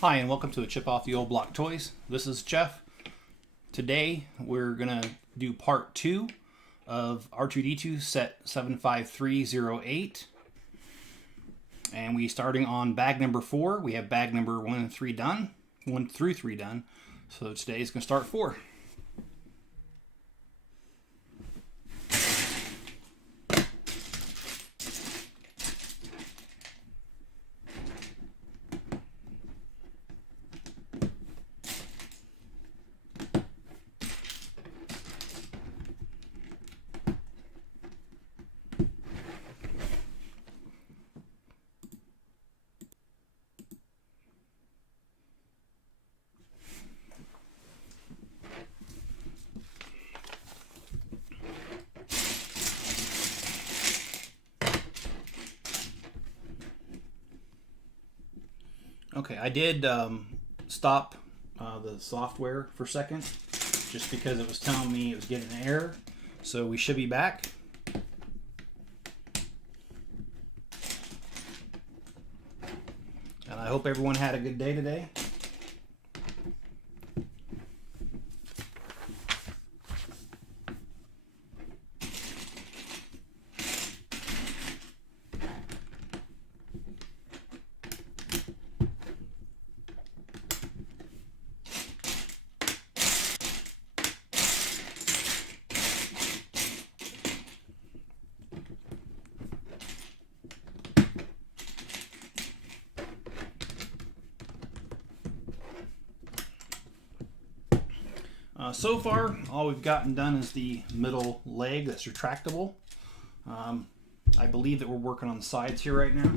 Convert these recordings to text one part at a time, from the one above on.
Hi, and welcome to a Chip Off the Old Block Toys. This is Jeff. Today we're going to do part 2 of R2-D2 set 75308. And we're starting on bag number 4. We have bag number 1 and 3 done. 1 through 3 done. So today is going to start 4. Okay, I did stop the software for a second just because it was telling me it was getting an error. So we should be back. And I hope everyone had a good day today. So far, all we've gotten done is the middle leg that's retractable. I believe that we're working on the sides here right now.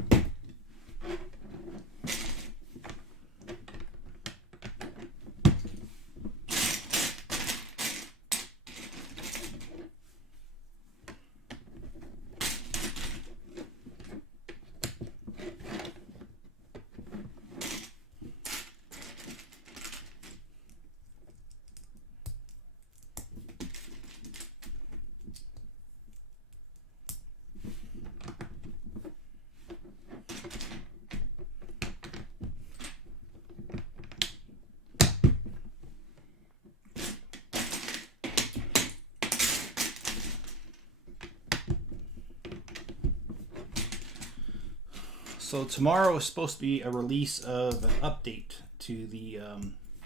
So tomorrow is supposed to be a release of an update to the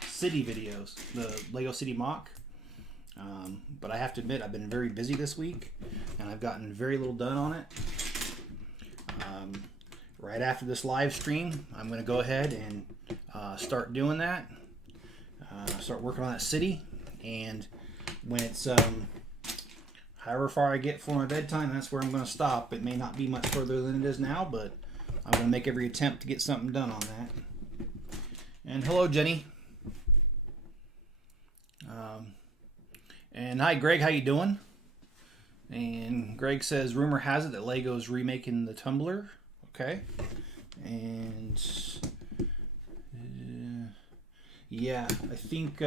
city videos, the Lego City Mock. But I have to admit, I've been very busy this week, and I've gotten very little done on it. Right after this live stream, I'm going to go ahead and start doing that. Start working on that city, and when it's however far I get for my bedtime, that's where I'm going to stop. It may not be much further than it is now, but I'm going to make every attempt to get something done on that. And hello, Jenny. And hi, Greg. How you doing? And Greg says, rumor has it that Lego's remaking the tumbler. Okay. And yeah, I think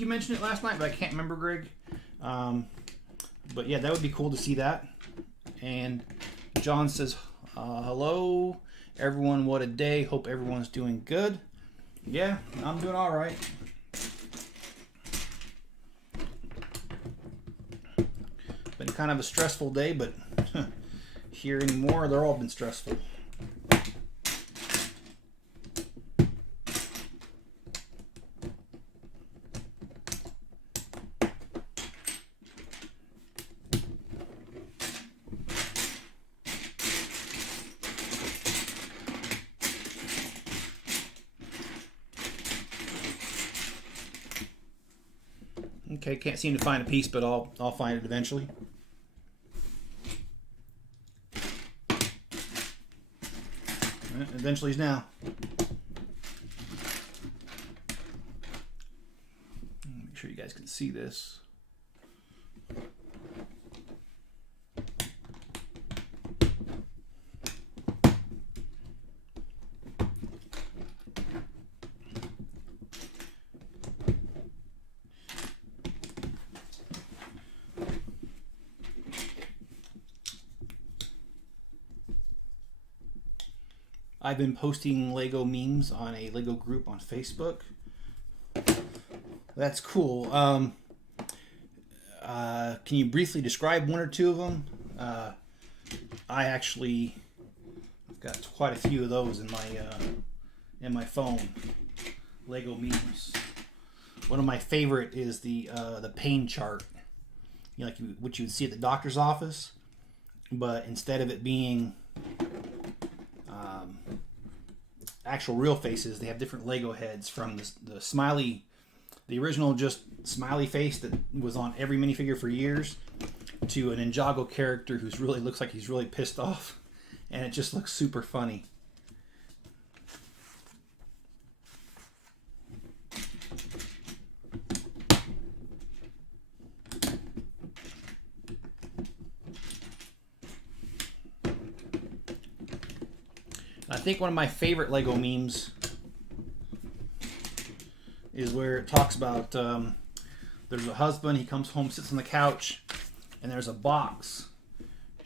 you mentioned it last night, but I can't remember, Greg. But yeah, that would be cool to see that. And John says, hello, everyone. What a day. Hope everyone's doing good. Yeah, I'm doing all right. Been kind of a stressful day, but here anymore, they're all been stressful. Okay, can't seem to find a piece, but I'll find it eventually. Eventually is now. Make sure you guys can see this. I've been posting Lego memes on a Lego group on Facebook. That's cool. Can you briefly describe one or two of them? I actually got quite a few of those in my phone. Lego memes. One of my favorite is the pain chart, you know, like what you would see at the doctor's office, but instead of it being actual real faces, they have different Lego heads, from the smiley, the original just smiley face that was on every minifigure for years, to an Ninjago character who's really looks like he's really pissed off, and it just looks super funny. I think one of my favorite Lego memes is where it talks about there's a husband, he comes home, sits on the couch, and there's a box.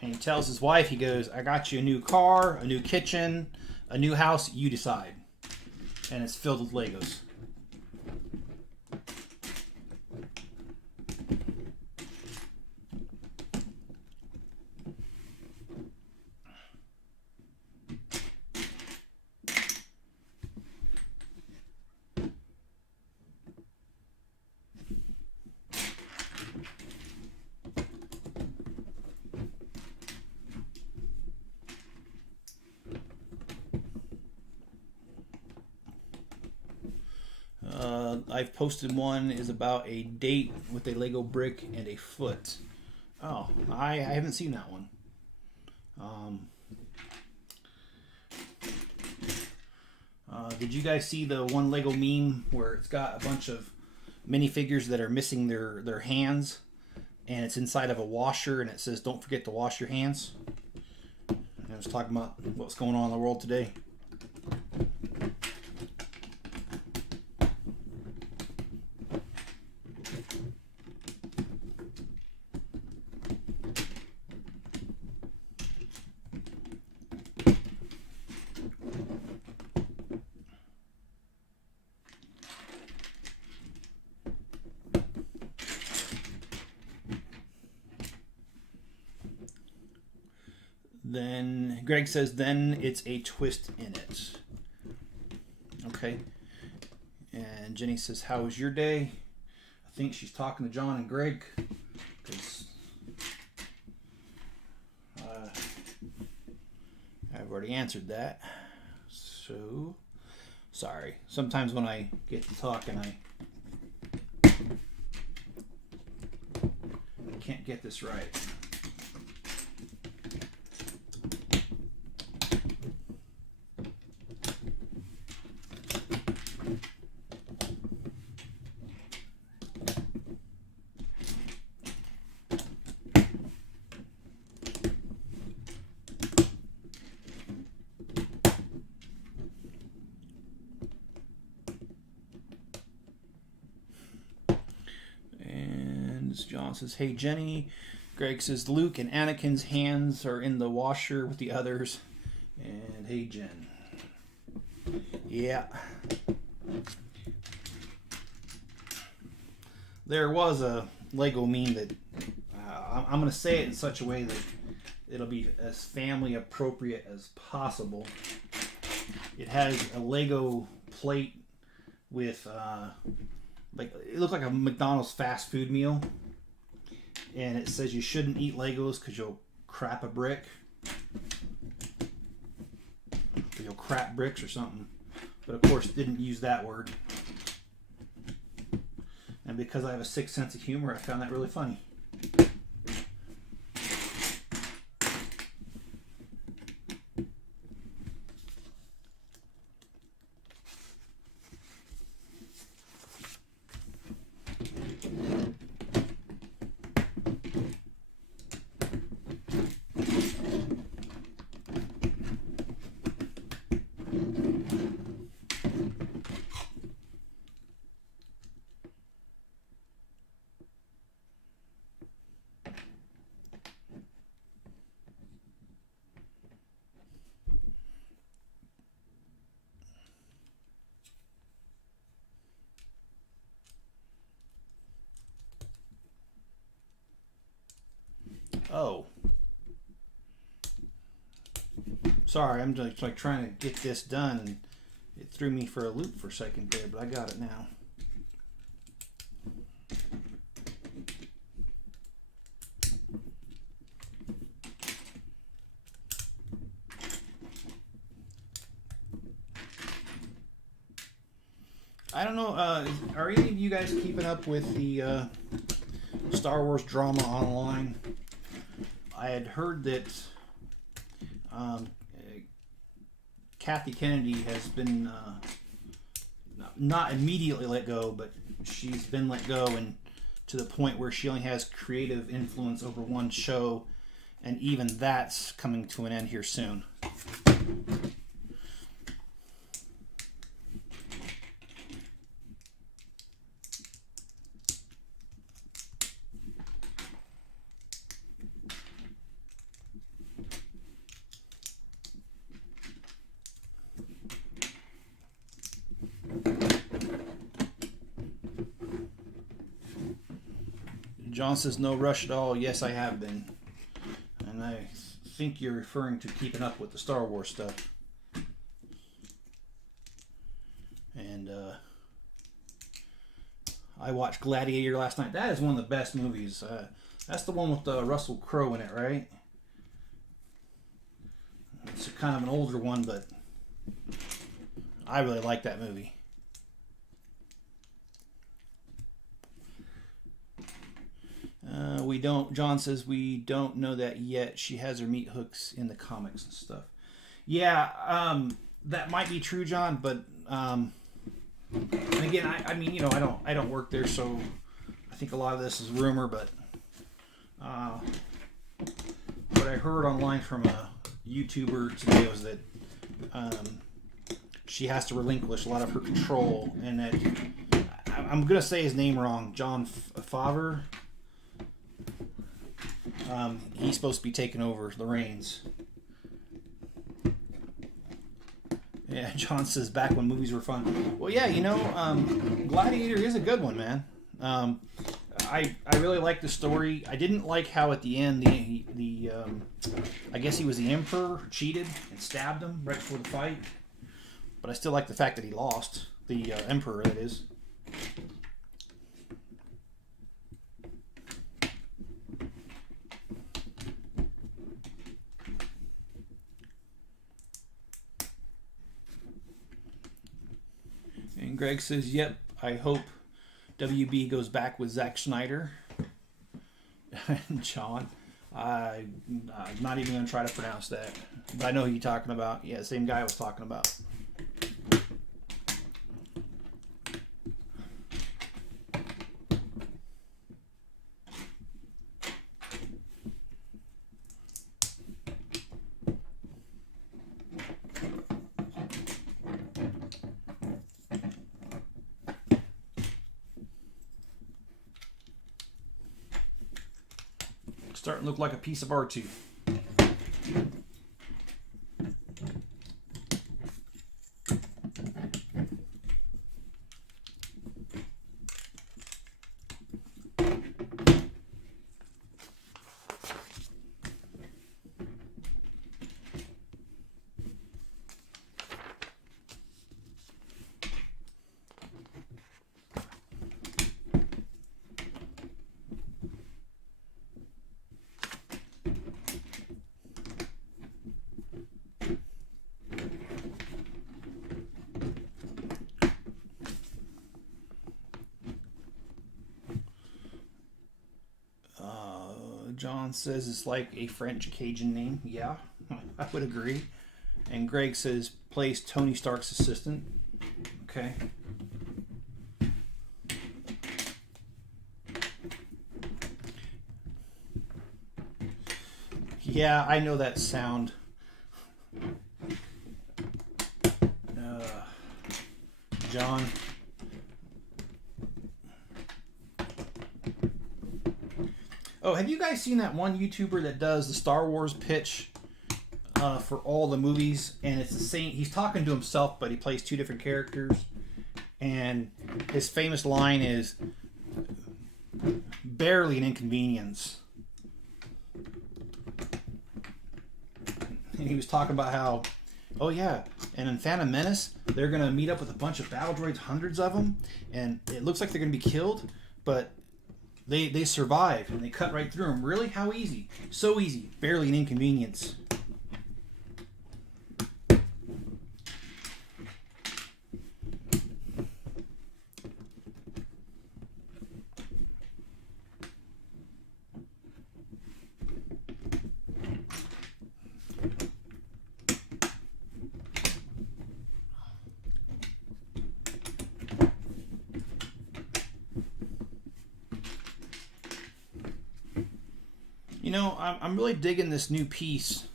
And he tells his wife, he goes, "I got you a new car, a new kitchen, a new house, you decide." And it's filled with Legos. I've posted one is about a date with a Lego brick and a foot. Oh, I haven't seen that one. Did you guys see the one Lego meme where it's got a bunch of minifigures that are missing their hands, and it's inside of a washer, and it says, "Don't forget to wash your hands"? And I was talking about what's going on in the world today. Then Greg says, "Then it's a twist in it." Okay. And Jenny says, "How was your day?" I think she's talking to John and Greg, because I've already answered that. So, sorry. Sometimes when I get to talking, I can't get this right. John says, "Hey Jenny." Greg says, "Luke and Anakin's hands are in the washer with the others." And hey Jen. Yeah. There was a Lego meme that I'm going to say it in such a way that it'll be as family appropriate as possible. It has a Lego plate with like, it looked like a McDonald's fast food meal, and it says you shouldn't eat Legos because you'll crap a brick, or you'll crap bricks or something, but of course didn't use that word. And because I have a sick sense of humor, I found that really funny. Sorry, I'm just like trying to get this done, and it threw me for a loop for a second there, but I got it now. I don't know, are any of you guys keeping up with the Star Wars drama online? I had heard that Kathy Kennedy has been not immediately let go, but she's been let go, and to the point where she only has creative influence over one show, and even that's coming to an end here soon. John says, no rush at all. Yes, I have been. And I think you're referring to keeping up with the Star Wars stuff. And I watched Gladiator last night. That is one of the best movies. That's the one with Russell Crowe in it, right? It's kind of an older one, but I really like that movie. We don't. John says we don't know that yet. She has her meat hooks in the comics and stuff. Yeah, that might be true, John. But and again, I mean, you know, I don't work there, so I think a lot of this is rumor. But what I heard online from a YouTuber today was that she has to relinquish a lot of her control, and that I'm gonna say his name wrong. John Favreau. He's supposed to be taking over the reins. Yeah, John says back when movies were fun. Well, yeah, you know, Gladiator is a good one, man. I really like the story. I didn't like how at the end the I guess he was the Emperor, cheated and stabbed him right before the fight. But I still like the fact that he lost. The Emperor, that is. And Greg says, yep, I hope WB goes back with Zack Snyder. And John, I'm not even going to try to pronounce that. But I know who you're talking about. Yeah, same guy I was talking about. Starting to look like a piece of R2. John says it's like a French Cajun name. Yeah, I would agree. And Greg says plays Tony Stark's assistant. Okay. Yeah, I know that sound. John. Oh, have you guys seen that one YouTuber that does the Star Wars pitch for all the movies? And it's the same. He's talking to himself, but he plays two different characters. And his famous line is, barely an inconvenience. and he was talking about how, oh yeah, and in Phantom Menace, they're gonna meet up with a bunch of battle droids, hundreds of them, and it looks like they're gonna be killed, but they survive and they cut right through them. Really? How easy? So easy. Barely an inconvenience. You know, I'm really digging this new piece.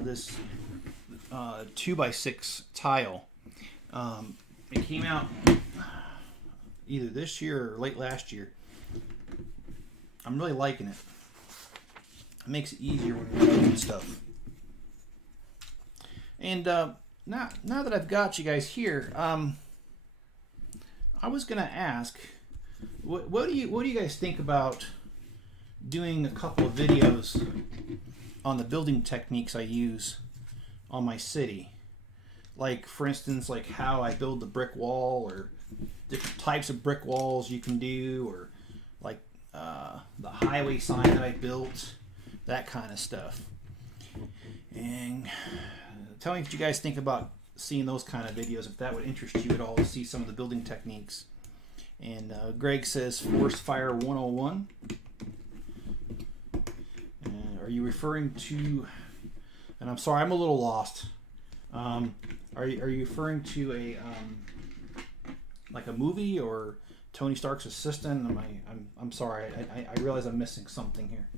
This 2x6 tile. It came out either this year or late last year. I'm really liking it. It makes it easier when we're doing stuff. And now that I've got you guys here, I was gonna ask, what do you guys think about doing a couple of videos on the building techniques I use on my city? Like, for instance, like how I build the brick wall, or different types of brick walls you can do, or like the highway sign that I built, that kind of stuff. And tell me what you guys think about seeing those kind of videos, if that would interest you at all, to see some of the building techniques. And Greg says Force Fire 101. Are you referring to, and I'm sorry, I'm a little lost. Are you referring to a like a movie, or Tony Stark's assistant? I'm sorry. I realize I'm missing something here.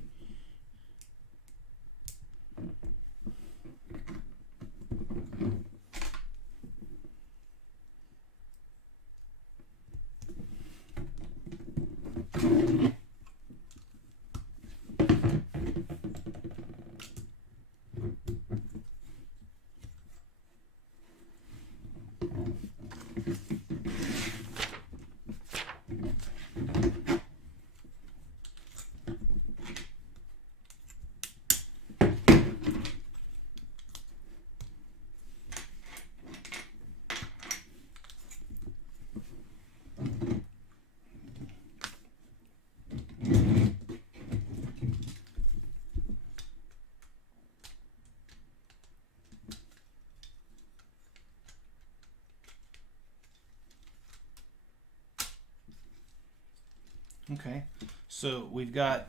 Okay, so we've got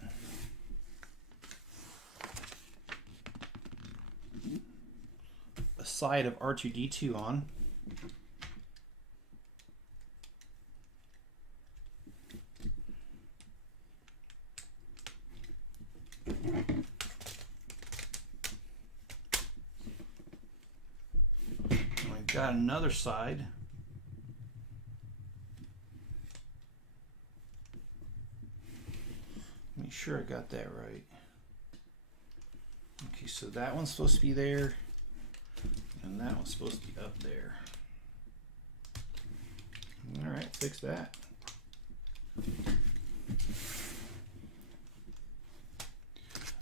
a side of R2-D2 on. And we've got another side . Make sure I got that right. Okay, so that one's supposed to be there, and that one's supposed to be up there. All right, fix that.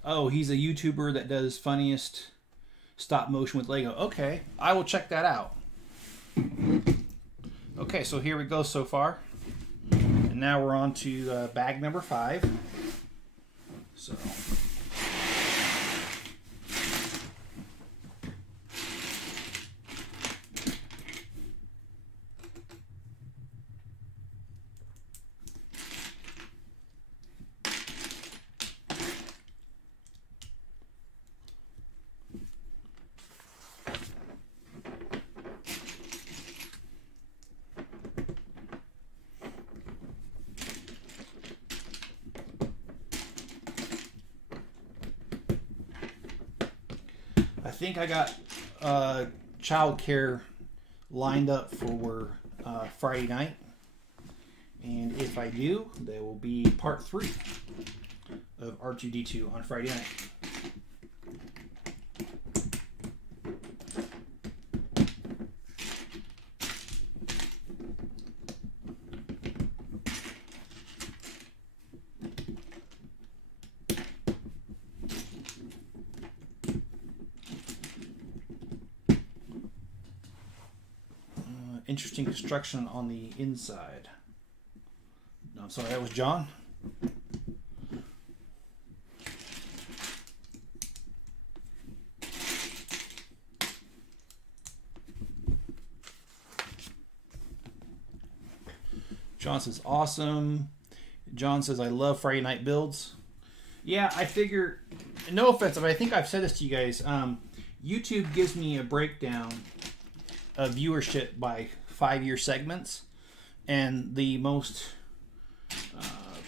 Oh, he's a YouTuber that does funniest stop motion with Lego. Okay, I will check that out. Okay, so here we go so far. And now we're on to bag number 5. So I think I got childcare lined up for Friday night, and if I do, there will be part 3 of R2-D2 on Friday night. interesting construction on the inside. No, I'm sorry, that was John. John says, awesome. John says, I love Friday night builds. Yeah, I figure, no offense, but I think I've said this to you guys. YouTube gives me a breakdown of viewership by 5-year segments. And the most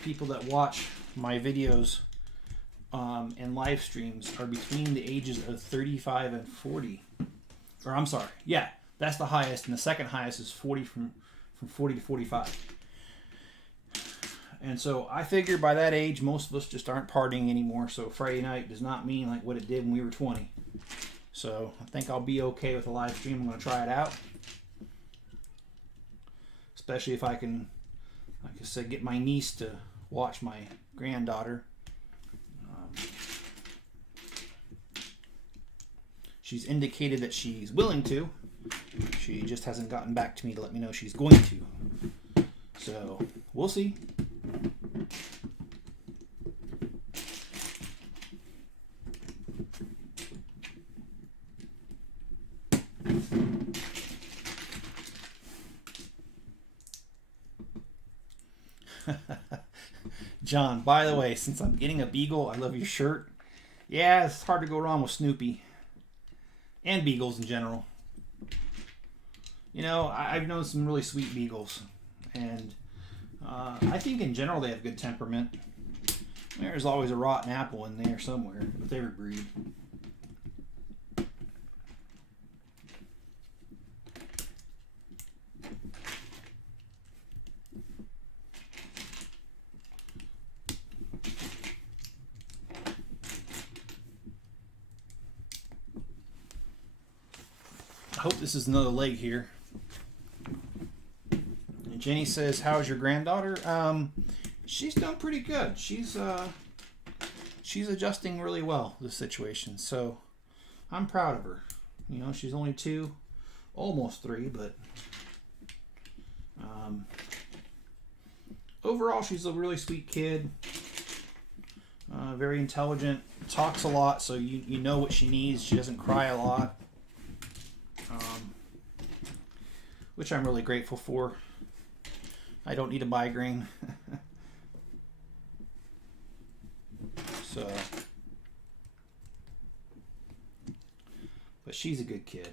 people that watch my videos and live streams are between the ages of 35 and 40. Or I'm sorry, yeah, that's the highest. And the second highest is 40 from 40 to 45. And so I figure by that age, most of us just aren't partying anymore. So Friday night does not mean like what it did when we were 20. So I think I'll be okay with a live stream. I'm going to try it out. Especially if I can, like I said, get my niece to watch my granddaughter. She's indicated that she's willing to. She just hasn't gotten back to me to let me know she's going to. So we'll see. John, by the way, since I'm getting a beagle, I love your shirt. Yeah, it's hard to go wrong with Snoopy. And beagles in general. You know, I've known some really sweet beagles. And I think in general they have good temperament. There's always a rotten apple in there somewhere with every breed. I hope this is another leg here. And Jenny says, how's your granddaughter? She's doing pretty good. She's adjusting really well to the situation. So I'm proud of her. You know, she's only 2, almost 3, but overall she's a really sweet kid. Very intelligent, talks a lot, so you know what she needs. She doesn't cry a lot. Which I'm really grateful for. I don't need a migraine. So, but she's a good kid.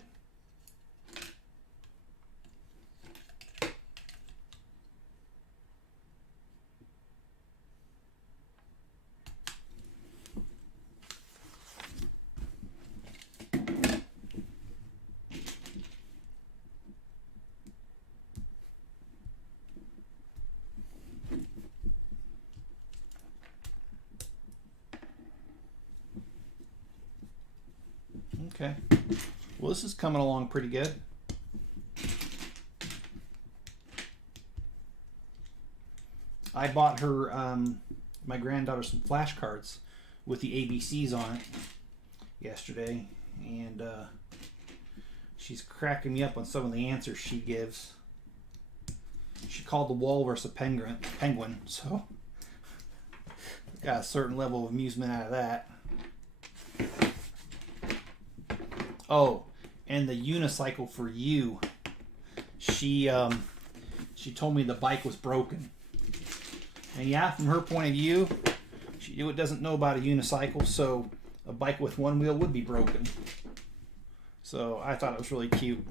Okay. Well, this is coming along pretty good. I bought her, my granddaughter, some flashcards with the ABCs on it yesterday, and she's cracking me up on some of the answers she gives. She called the walrus a penguin, so got a certain level of amusement out of that. Oh, and the unicycle for you. She told me the bike was broken. And yeah, from her point of view, she doesn't know about a unicycle, so a bike with one wheel would be broken. So I thought it was really cute.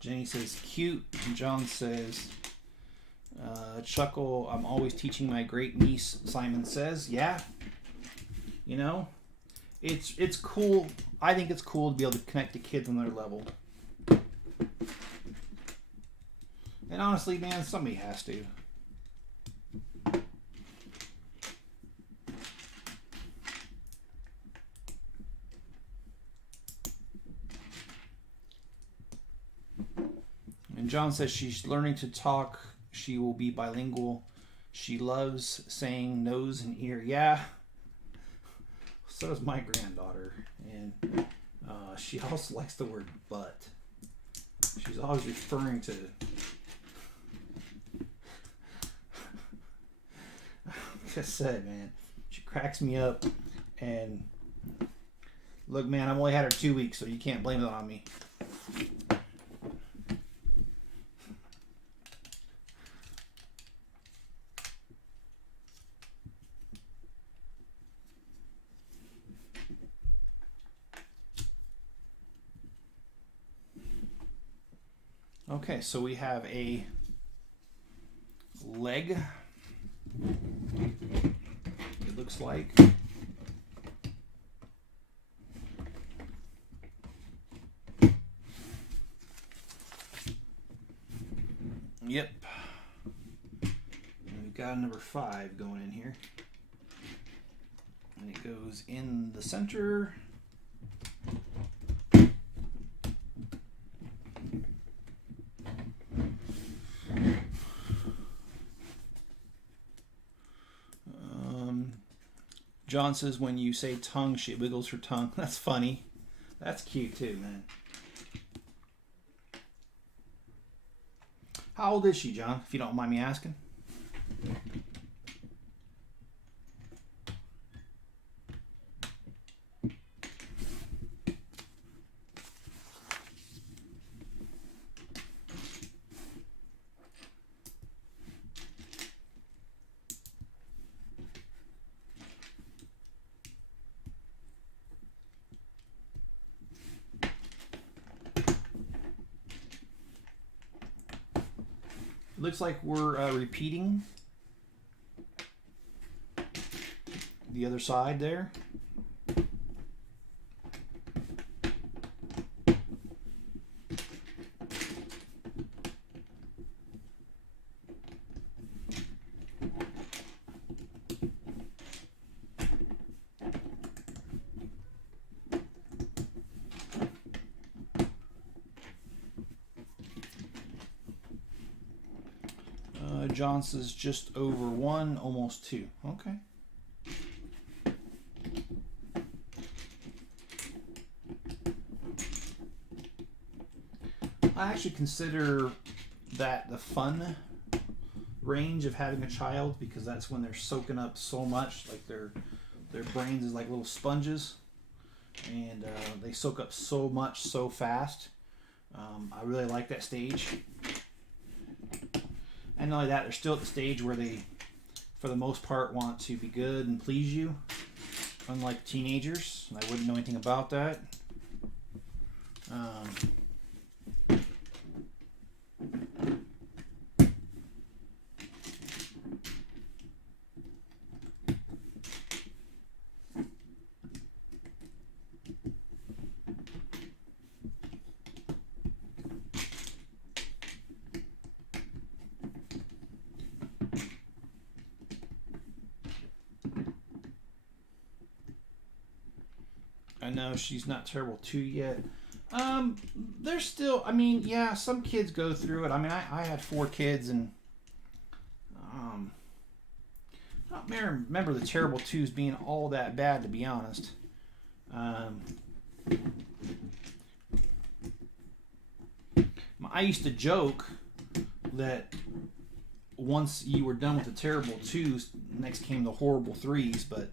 Jenny says cute, and John says chuckle. I'm always teaching my great niece, Simon says. Yeah. You know, it's cool. I think it's cool to be able to connect to kids on their level. And honestly, man, somebody has to. And John says she's learning to talk. She will be bilingual. She loves saying nose and ear. Yeah. So does my granddaughter. And she also likes the word butt. She's always referring to... Like I said, man, she cracks me up. And look, man, I've only had her 2 weeks, so you can't blame it on me. Okay, so we have a leg, it looks like. Yep. And we've got number 5 going in here. And it goes in the center. John says when you say tongue, she wiggles her tongue. That's funny. That's cute too, man. How old is she, John, if you don't mind me asking? Looks like we're repeating the other side there. John says just over 1, almost 2. Okay. I actually consider that the fun range of having a child, because that's when they're soaking up so much, like their brains is like little sponges, and they soak up so much so fast. I really like that stage. And not only that, they're still at the stage where they, for the most part, want to be good and please you. Unlike teenagers, I wouldn't know anything about that. I know she's not terrible 2 yet. There's still, I mean, yeah, some kids go through it. I mean, I had 4 kids, and I don't remember the terrible 2s being all that bad, to be honest. I used to joke that once you were done with the terrible 2s, next came the horrible 3s, but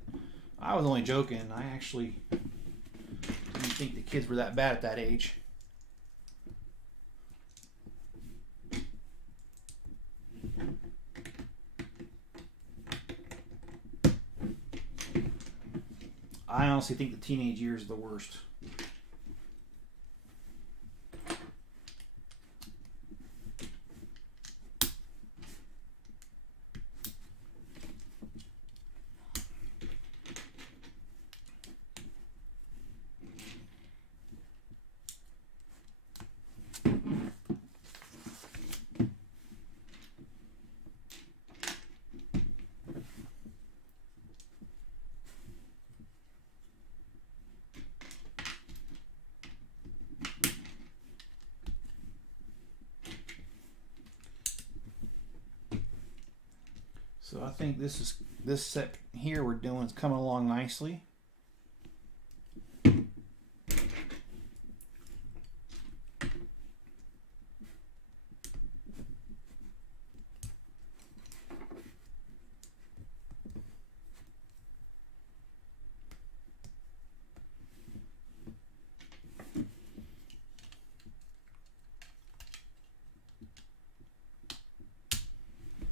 I was only joking. I actually didn't think the kids were that bad at that age. I honestly think the teenage years are the worst. So I think this set here we're doing is coming along nicely.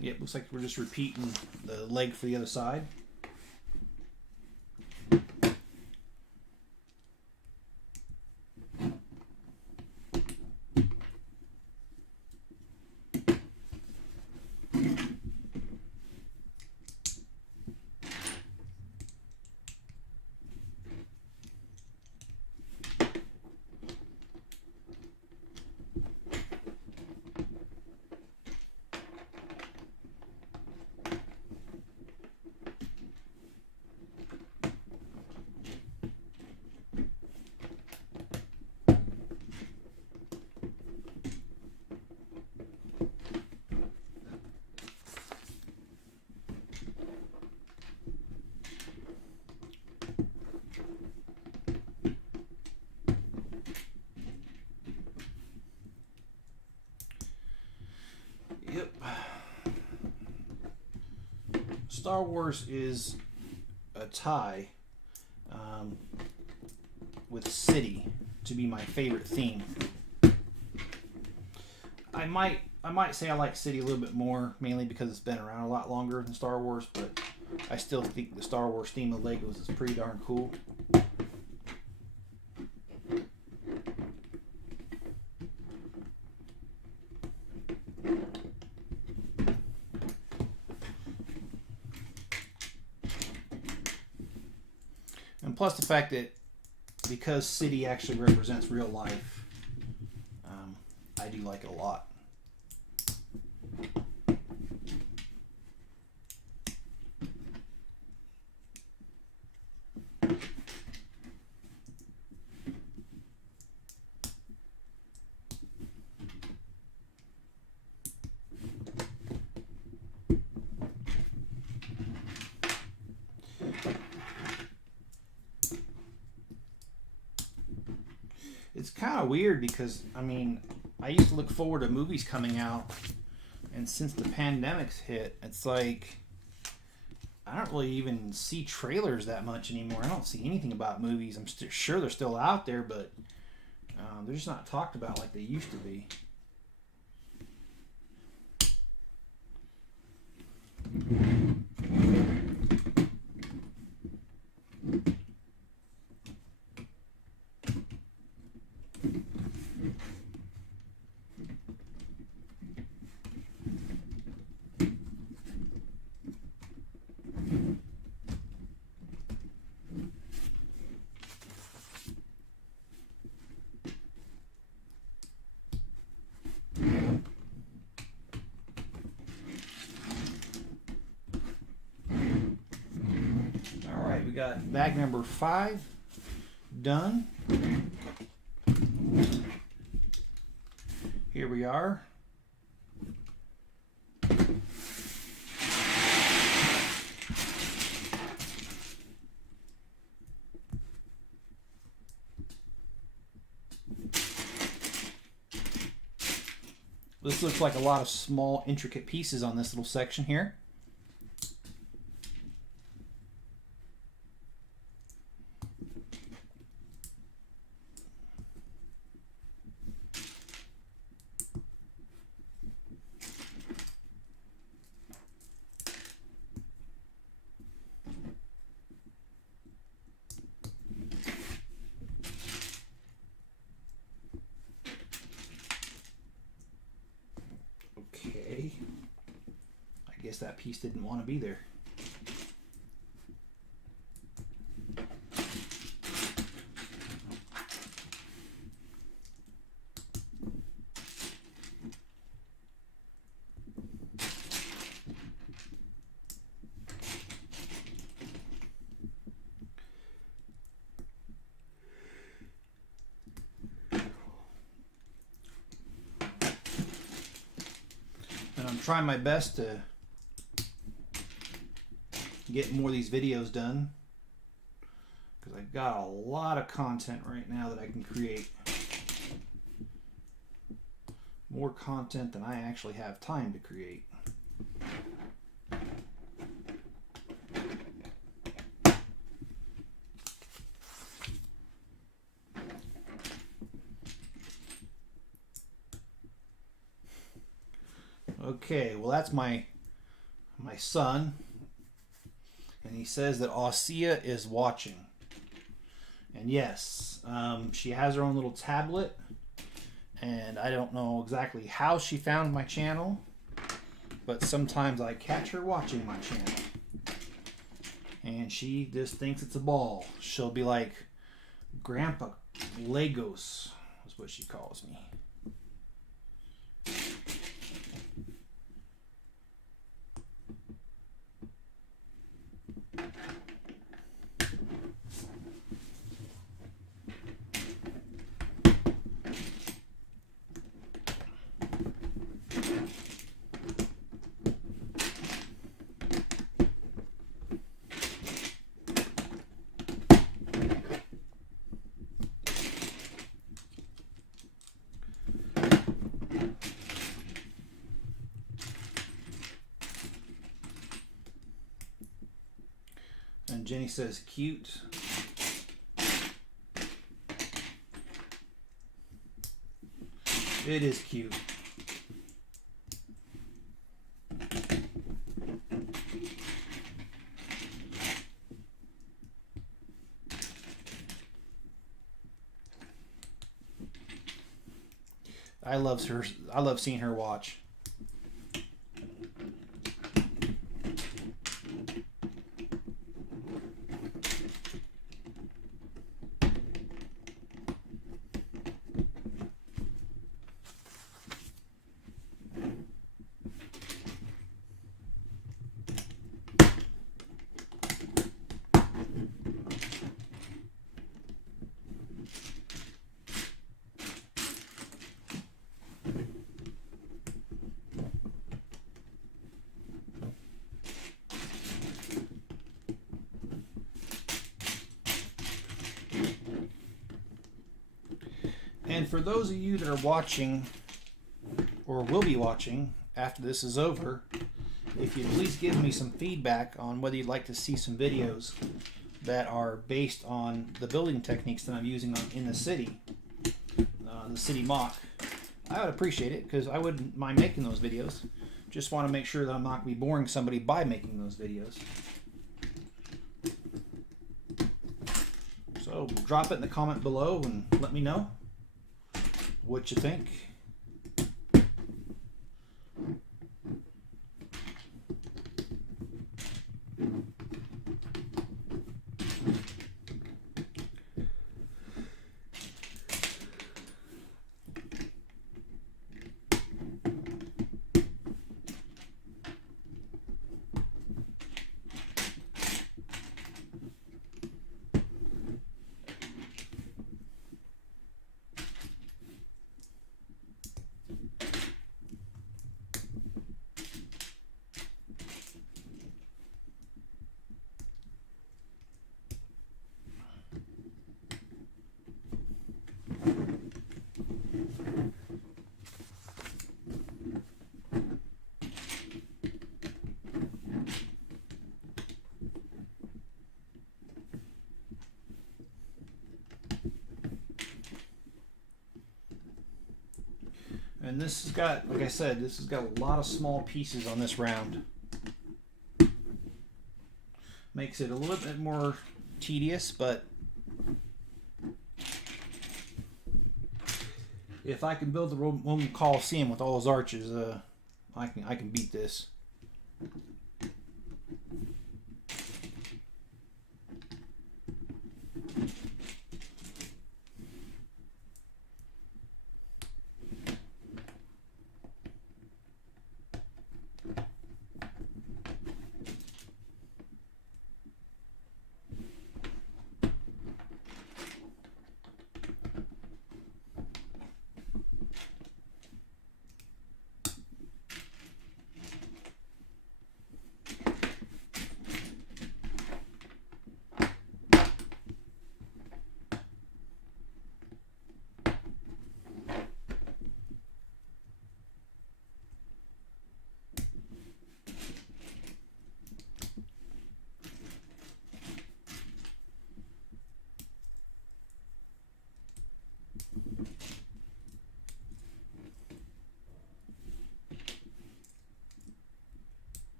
Yep, looks like we're just repeating the leg for the other side. Yep. Star Wars is a tie with City to be my favorite theme. I might say I like City a little bit more, mainly because it's been around a lot longer than Star Wars, but I still think the Star Wars theme of Legos is pretty darn cool. And plus the fact that because City actually represents real life, I do like it a lot. It's kind of weird because, I mean, I used to look forward to movies coming out, and since the pandemic's hit, it's like I don't really even see trailers that much anymore. I don't see anything about movies. I'm sure they're still out there, but they're just not talked about like they used to be. We got bag number 5 done. Here we are. This looks like a lot of small, intricate pieces on this little section here. Okay. I guess that piece didn't want to be there. And I'm trying my best to get more of these videos done, because I've got a lot of content right now that I can create. More content than I actually have time to create. Okay, well that's my son, and he says that Ossia is watching. And yes, she has her own little tablet, and I don't know exactly how she found my channel, but sometimes I catch her watching my channel, and she just thinks it's a ball. She'll be like, "Grandpa Legos," is what she calls me. And Jenny says, cute. It is cute. I love seeing her watch. And for those of you that are watching, or will be watching after this is over, if you'd please give me some feedback on whether you'd like to see some videos that are based on the building techniques that I'm using in the city mock, I would appreciate it, because I wouldn't mind making those videos. Just want to make sure that I'm not going to be boring somebody by making those videos. So drop it in the comment below and let me know what you think. And this has got, like I said, this has got a lot of small pieces on this round. Makes it a little bit more tedious, but if I can build the Roman Coliseum with all those arches, I can beat this.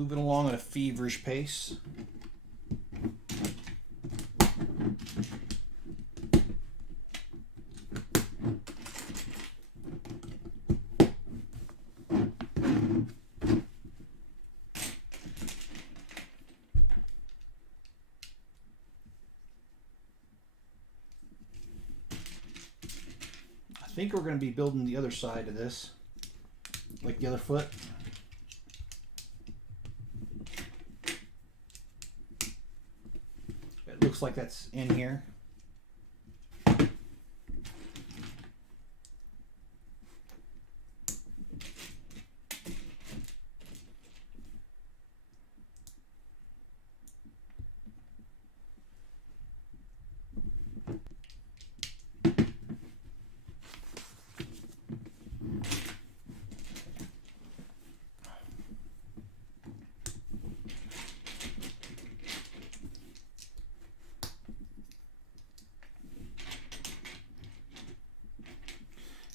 moving along at a feverish pace. I think we're going to be building the other side of this, like the other foot. It looks like that's in here.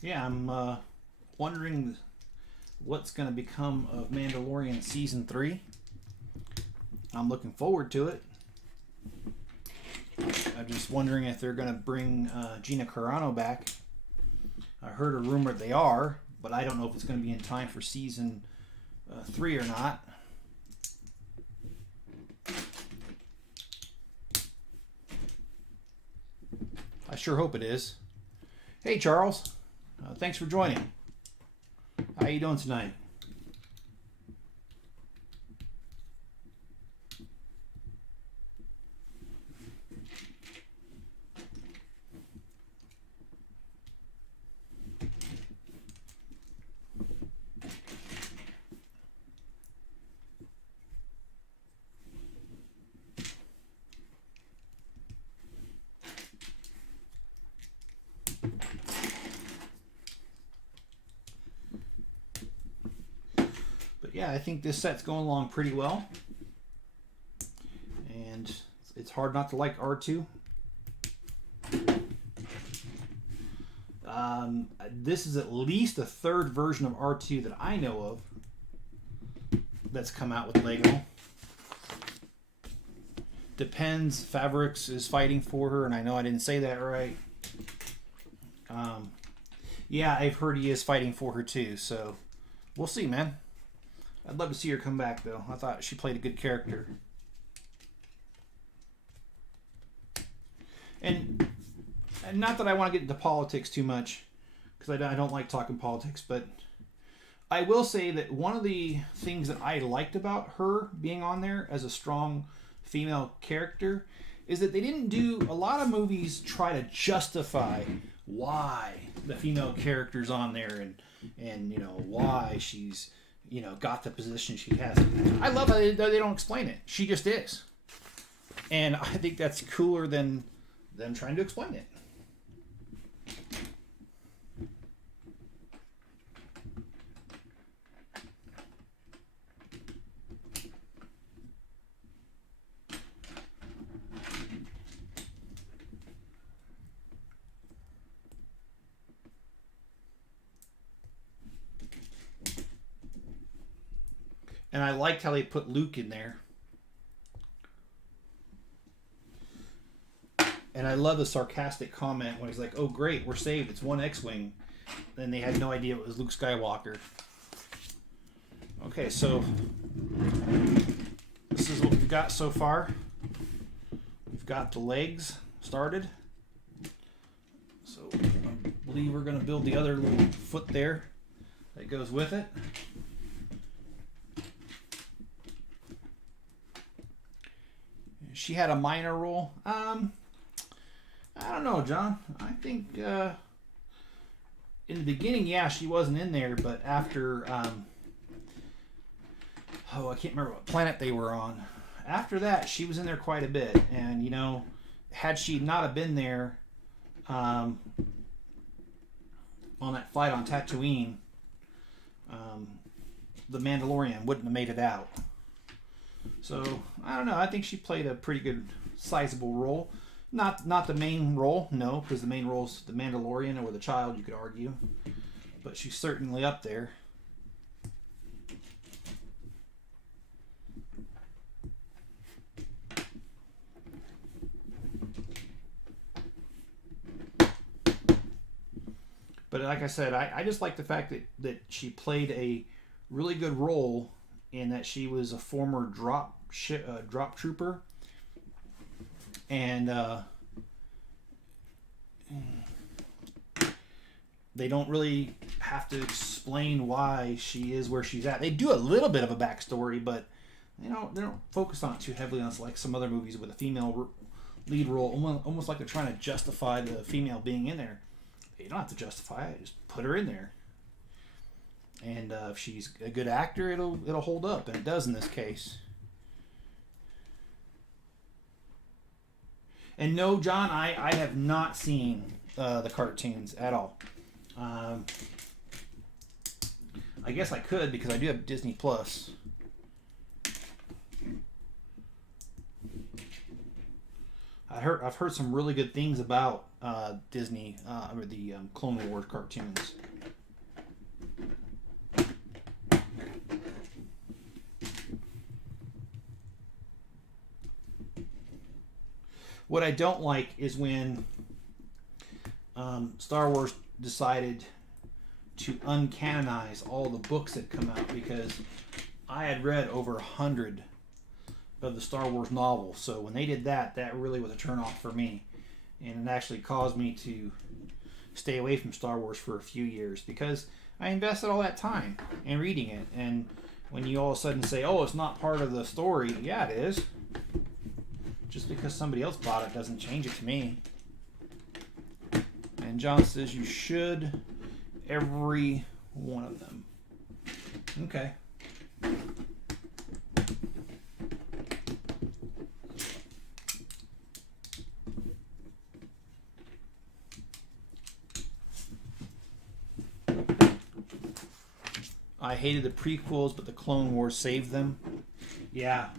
Yeah, I'm wondering what's going to become of Mandalorian Season 3. I'm looking forward to it. I'm just wondering if they're going to bring Gina Carano back. I heard a rumor they are, but I don't know if it's going to be in time for Season 3 or not. I sure hope it is. Hey, Charles. Thanks for joining. How you doing tonight? Yeah, I think this set's going along pretty well. And it's hard not to like R2. This is at least the third version of R2 that I know of that's come out with Lego. Depends. Fabrics is fighting for her, and I know I didn't say that right. Yeah, I've heard he is fighting for her too, so we'll see, man. I'd love to see her come back, though. I thought she played a good character. And not that I want to get into politics too much, because I don't like talking politics, but I will say that one of the things that I liked about her being on there as a strong female character is that they didn't do... A lot of movies try to justify why the female character's on there and you know, why she's... you know, got the position she has. I love how they don't explain it. She just is. And I think that's cooler than them trying to explain it. And I liked how they put Luke in there. And I love the sarcastic comment when he's like, oh great, we're saved, it's one X-Wing. Then they had no idea it was Luke Skywalker. Okay, so this is what we've got so far. We've got the legs started. So I believe we're going to build the other little foot there that goes with it. She had a minor role. I don't know, John. I think in the beginning, yeah, she wasn't in there, but after, I can't remember what planet they were on. After that, she was in there quite a bit, and you know, had she not have been there, on that fight on Tatooine, the Mandalorian wouldn't have made it out. So, I don't know. I think she played a pretty good, sizable role. Not the main role, no, because the main role's the Mandalorian or the Child, you could argue. But she's certainly up there. But like I said, I just like the fact that she played a really good role in that she was a former drop trooper, and they don't really have to explain why she is where she's at. They do a little bit of a backstory, but they don't focus on it too heavily on like some other movies with a female lead role, almost like they're trying to justify the female being in there. You don't have to justify it; just put her in there. And if she's a good actor, it'll hold up, and it does in this case. And no, John, I have not seen the cartoons at all. I guess I could because I do have Disney Plus. I've heard some really good things about Disney or the Clone Wars cartoons. What I don't like is when Star Wars decided to uncanonize all the books that come out, because I had read over 100 of the Star Wars novels. So when they did that, that really was a turnoff for me. And it actually caused me to stay away from Star Wars for a few years, because I invested all that time in reading it. And when you all of a sudden say, oh, it's not part of the story, yeah, it is. Just because somebody else bought it doesn't change it to me. And John says you should, every one of them. Okay. I hated the prequels, but the Clone Wars saved them. Yeah,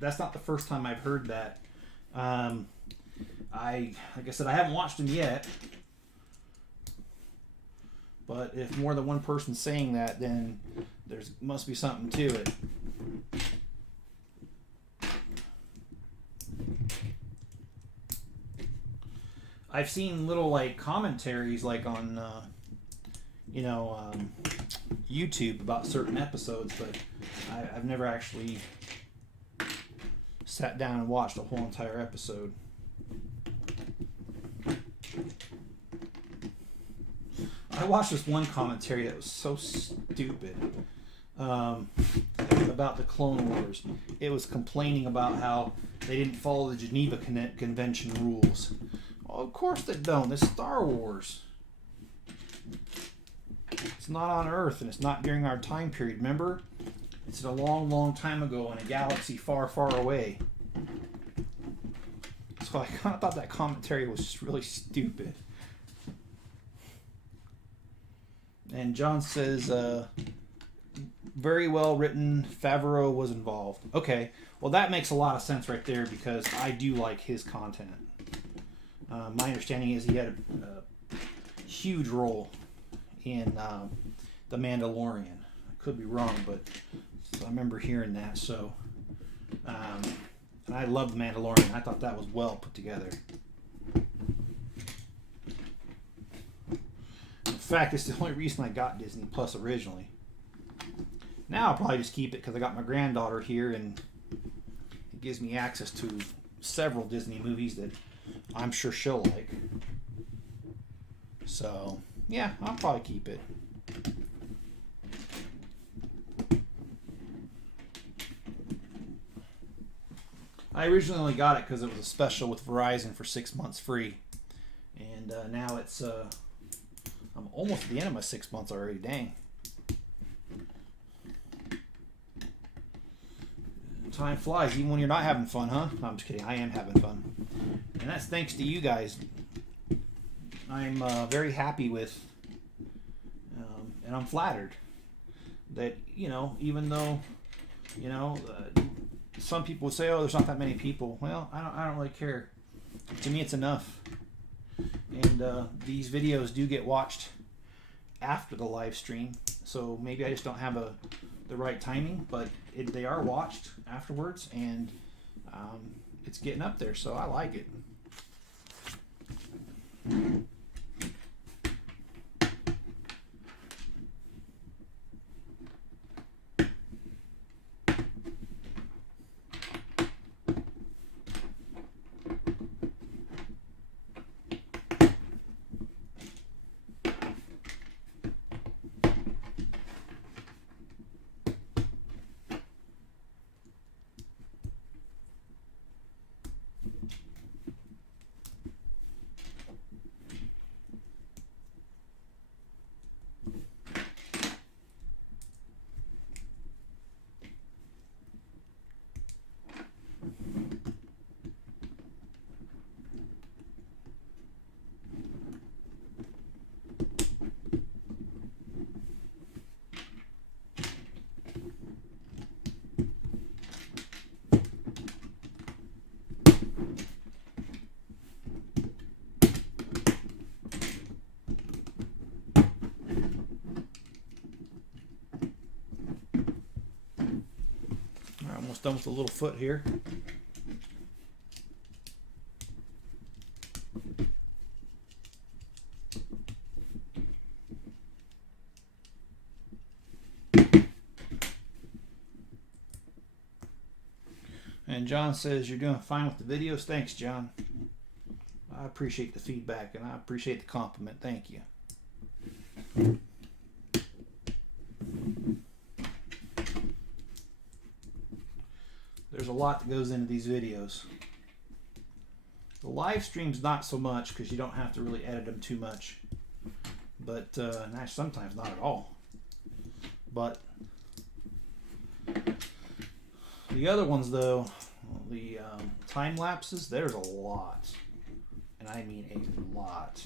that's not the first time I've heard that. Like I said, I haven't watched them yet. But if more than one person's saying that, then must be something to it. I've seen little like commentaries like on YouTube about certain episodes, but I've never actually sat down and watched a whole entire episode. I watched this one commentary that was so stupid about the Clone Wars. It was complaining about how they didn't follow the Geneva Convention rules. Well, of course they don't. It's Star Wars. It's not on Earth, and it's not during our time period. Remember? It's a long, long time ago in a galaxy far, far away. So I kind of thought that commentary was just really stupid. And John says, very well written, Favreau was involved. Okay, well that makes a lot of sense right there, because I do like his content. My understanding is he had a huge role in The Mandalorian. I could be wrong, but I remember hearing that. So, and I love The Mandalorian. I thought that was well put together. In fact, it's the only reason I got Disney Plus originally. Now I'll probably just keep it because I got my granddaughter here, and it gives me access to several Disney movies that I'm sure she'll like. So, yeah, I'll probably keep it. I originally only got it because it was a special with Verizon for 6 months free. And now it's... I'm almost at the end of my 6 months already. Dang. Time flies even when you're not having fun, huh? No, I'm just kidding. I am having fun. And that's thanks to you guys. I'm very happy with, and I'm flattered that, even though, some people would say, oh, there's not that many people. Well, I don't really care. To me, it's enough. And these videos do get watched after the live stream, so maybe I just don't have the right timing, but they are watched afterwards, and it's getting up there, so I like it. almost done with the little foot here. And John says you're doing fine with the videos. Thanks, John. I appreciate the feedback and I appreciate the compliment. Thank you. There's a lot that goes into these videos. The live streams not so much because you don't have to really edit them too much. But sometimes not at all. But the other ones though, the time lapses, there's a lot. And I mean a lot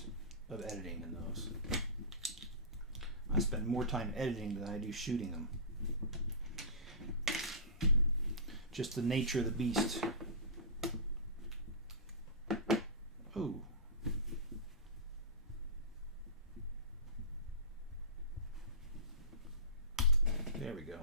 of editing in those. I spend more time editing than I do shooting them. Just the nature of the beast. Oh. There we go.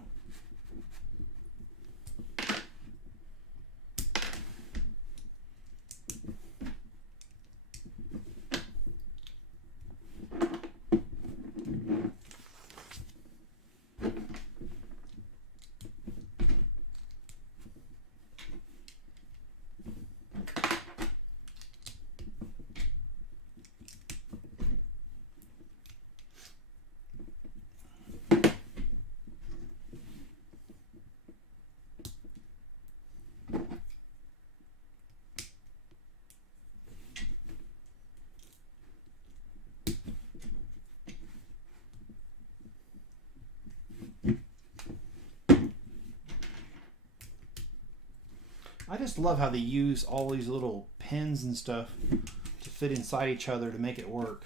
I just love how they use all these little pins and stuff to fit inside each other to make it work.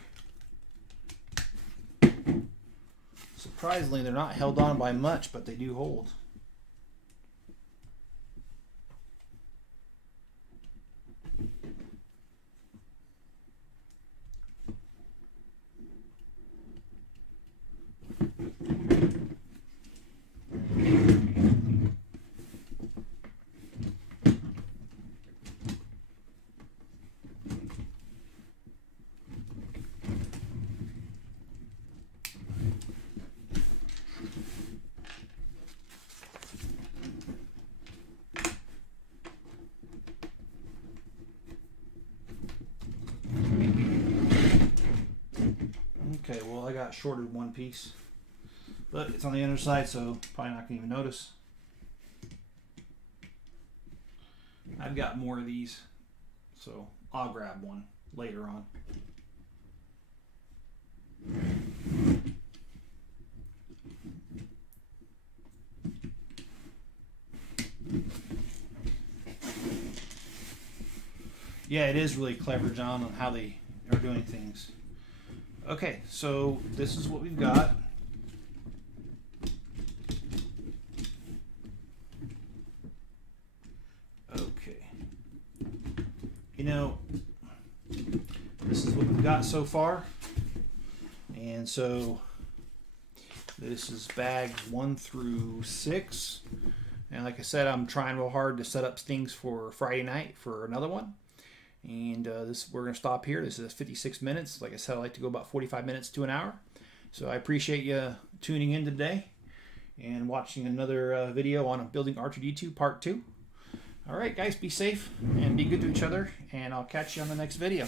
Surprisingly, they're not held on by much, but they do hold. Okay, well I got shorted one piece, but it's on the other side, so probably not gonna even notice. I've got more of these, so I'll grab one later on. Yeah, it is really clever, John, on how they are doing things. Okay, so this is what we've got. Okay. You know, this is what we've got so far. And so this is bags 1 through 6. And like I said, I'm trying real hard to set up stings for Friday night for another one. And we're going to stop here. This is 56 minutes. Like I said, I like to go about 45 minutes to an hour. So I appreciate you tuning in today and watching another video on building R2-D2 part 2. All right, guys, be safe and be good to each other. And I'll catch you on the next video.